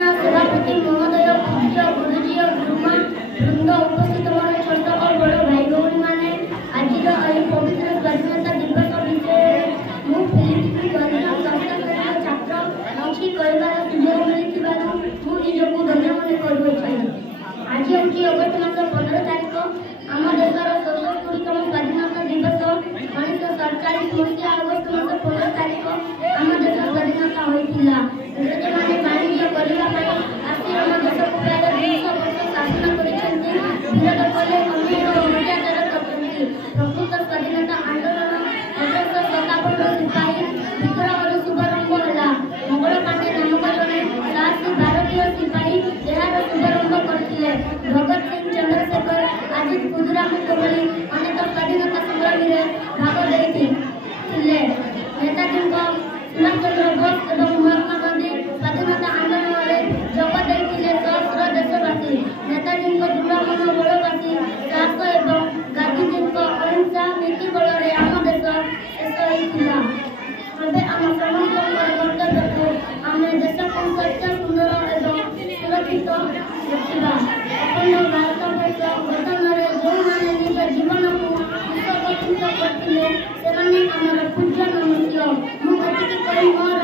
सभापति महोदय, पूज्य गुरुजी और गुरुमा वृंद, उपस्थित हमारे छोट और बड़ भाई भौणी मैंने आज पवित्र स्वाधीनता दिवस विषय फिलिप्स स्वाधीन संस्था छात्र अच्छी कर सुजोग मिली धन्य मन कर आज हूँ अगस्ट मास 15 तारीख आम देशर 77तम स्वाधीनता दिवस 1947 मसीहा अगस्ट मास 15 तारीख आम देश स्वाधीनता होता इंग्रेज मैंने वाणिज्य करने आसी आम देश को प्राय 200 वर्ष शासन कर विरोध कले अन्याय अत्याचार करते प्रकृत स्वाधीनता आंदोलन 1857 सिपाही विद्रोह शुभारंभ है मंगल पांडे नामक जड़े साहसी भारतीय सिपाही यार शुभारंभ करते भगत सिंह चंद्रशेखर आजाद खुदीराम भली अनेक स्वाधीनता संग्रामी भाग लेते नेताजी सुभाष चंद्र बोस और महात्मा गांधी स्वाधीनता आंदोलन में जोग देते सहस्र देशवासी नेताजी दृढ़ मनोबलवासी साहस और गांधीजी अहिंसा नीति बल आम देश शेष होता ଏବେ ଆମ ସମସ୍ତଙ୍କର କର୍ତ୍ତବ୍ୟ ଆମେ ଦେଶକୁ ସ୍ୱଚ୍ଛ ସୁନ୍ଦର ଏବଂ ସୁରକ୍ଷିତ ରଖିବା ଅଖଣ୍ଡ ଭାରତବର୍ଷ ଗଠନରେ ଯେଉଁମାନେ ନିଜ ଜୀବନକୁ ଉତ୍ସର୍ଗୀକୃତ କରିଥିଲେ ସେମାନେ ଆମର ପୂଜ୍ୟ ମନୁଷ୍ୟ ମୁଁ ଏତିକି କହି ମୋର